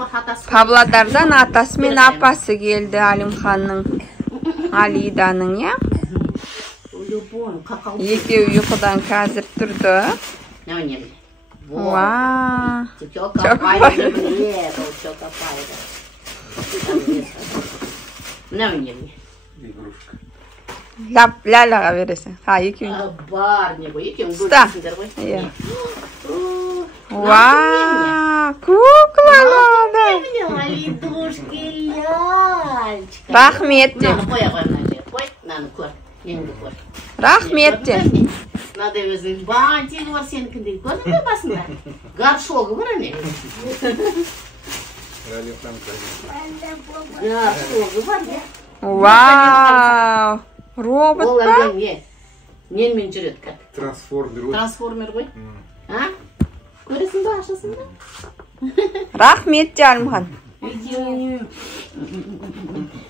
Павлодардан атасы мен апасы келді Алимханның, Алиданың, я? Екеуі ұйқыдан қазір тұрды. Вау! Ләләға бересің. Бар, не ғой, екеуің бөлісіңдер ғой. Вау, куклалады. Алидушки, ляльчика. Рахмет де. Қоя қой, қой, наны көр, енді көр. Рахмет де. Мынада өзің бантигі бар сенікіндей, көрдің бе басында? Гаршогы бар әне. Гаршогы бар, не? Вау, робот ба? Ол ненмен жүреді кәді? Трансформер ғой. Трансформер ғой? Көресің ба, ашасың ба? Рахмет де Алимхан.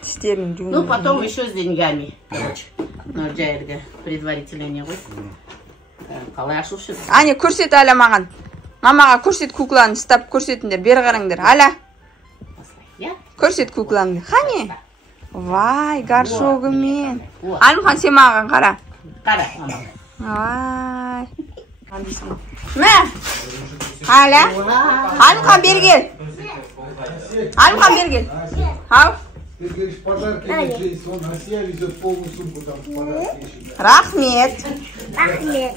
Тістерін жүгін. Ну, потом еще с деньгами, короче. Ну, жайырға предварительный ғой. Қалай ашушы? Ане, көрсет әлі маған. Мамаға көрсет кукланы, стап көрсетіндер, бері қараңдар. Әлі. Көрсет кукланы. Қане? Вай, гаршогымен. Алимхан, сен маған қара. Қара. Вай. Мә? Әлі? Алимхан, бері кел. Алимхан, бері кел. Ау? Ты говоришь, подарки не Джейсон, а Сия везет полную сумку там с подарки. Рахмет. Рахмет.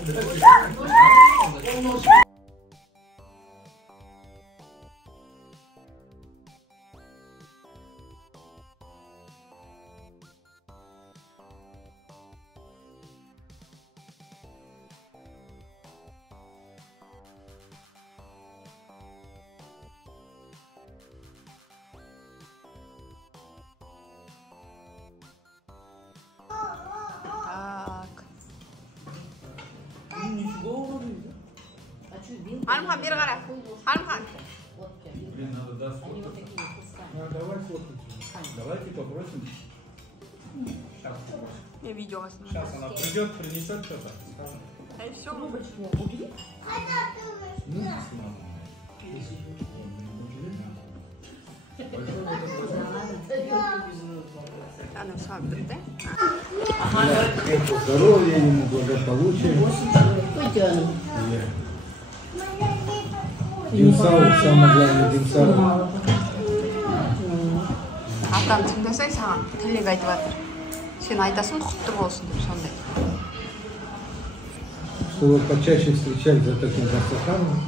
Алимхан, бері қара. Алимхан. Блин, надо, да, сфоткать. Давай сфоткать. Давайте попросим. Сейчас попросим. Я видео снимаю. Сейчас она придет, принесет что-то. Скажем. Да и все. Она сам да? Здоровья ему, благополучия. Денсаулық, самое главное, денсаулық. Атам тыңдасай саған тілек айтып жатыр. Сен айтасың құтты болсын деп сондай. Чтобы почаще встречались за таким Барсаханом,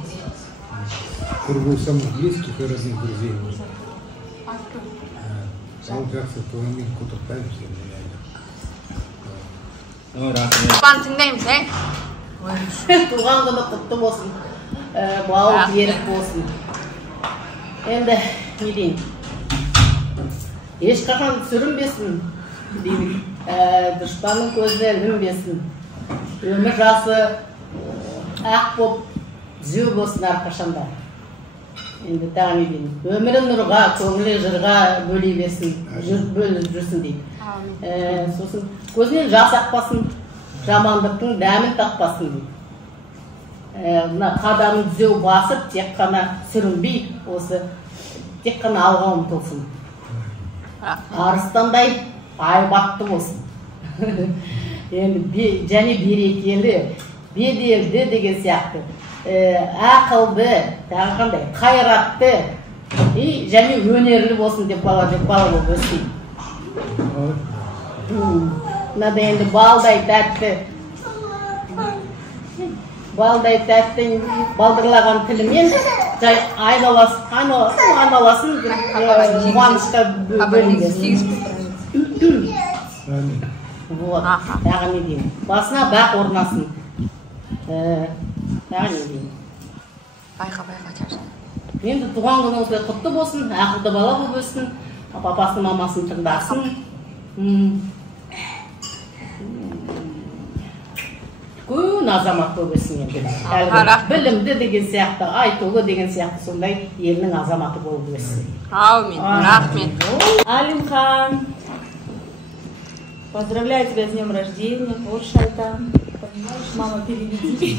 в кругу самых близких и родных друзей. А он как-то по моменту кутоптаемся, Апаны тыңдаймыз, Туған күні құтты болсын, бауы берік болсын. Енді, не дейін? Ешқашан сүрінбесін, деймін. Дұшпанның көзіне ілінбесін. Өмір жасы ақ боп, түзеу болсын әрқашанда. Енді тағы не дейін? Өмірі нұрға, көңілі жырға бөлей берсін, бөліп жүрсін дейін. Сосын көзінен жас ақпасын, жамандықтың дәмін тақпасын дейді. Мына қадамын түзеу басып, тек қана сүрінбей, осы тек қана алға ұмтылсын. Арыстандай айбатты болсын. Және берекелі, беделді деген сияқты. Ақылды, тағы қандай, қайратты, және өнерлі болсын деп бала болып өспейді. Мынада енді балдай тәтті балдырлаған тілімен жай айналасын қуанышқа бөлінбесін. Тағы не деймін? Басына бақ орнасын. Тағы не деймін? Байқа чаршы. Енді туған күніңізге құтты болсын, ақылды бала болып өссін, папасын, мамасын тыңдасын. Күн азамат болып өссін енді. Білімді деген сияқты, айтулы деген сияқты сондай елінің азаматы болып өссін. Аумин, рахмет. Алимхан, поздравляю тебя с днем рождения, орысша айтам. Понимаешь, мама, переведи.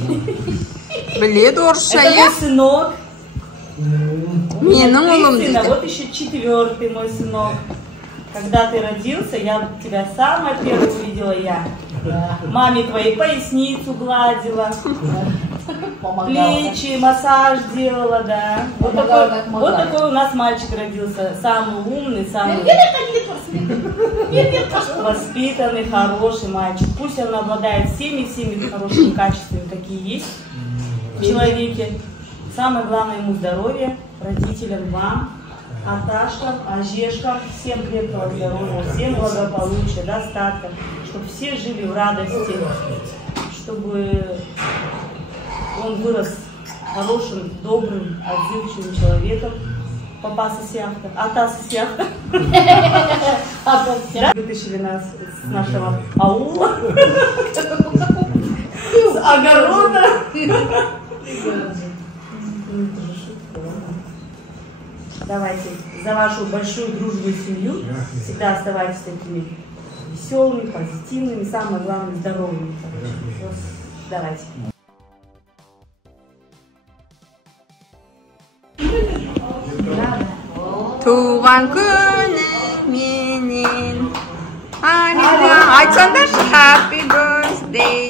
Біледі орысша, Это мой сынок. Менің ұлым Сына, дейді. вот еще 4-й мой сынок. Когда ты родился, я тебя самая первая увидела я. Маме твоей поясницу гладила, плечи, массаж делала, да. Вот такой у нас мальчик родился. Самый умный, самый воспитанный, хороший мальчик. Пусть он обладает всеми хорошими качествами, какие есть в человеке. Самое главное ему здоровье, родителям, вам, Аташкам, Ажешкам, всем крепкого здоровья, всем благополучия, достатка, чтобы все жили в радости, чтобы он вырос хорошим, добрым, отзывчивым человеком. Папаса Сяхта, Атаса Сяхта. Вытащили нас с нашего аула, с огорода. Давайте за вашу большую дружную семью всегда оставайтесь такими веселыми, позитивными, самое главное, здоровыми. Давайте. Туған күні менен айтсаңдаршы happy birthday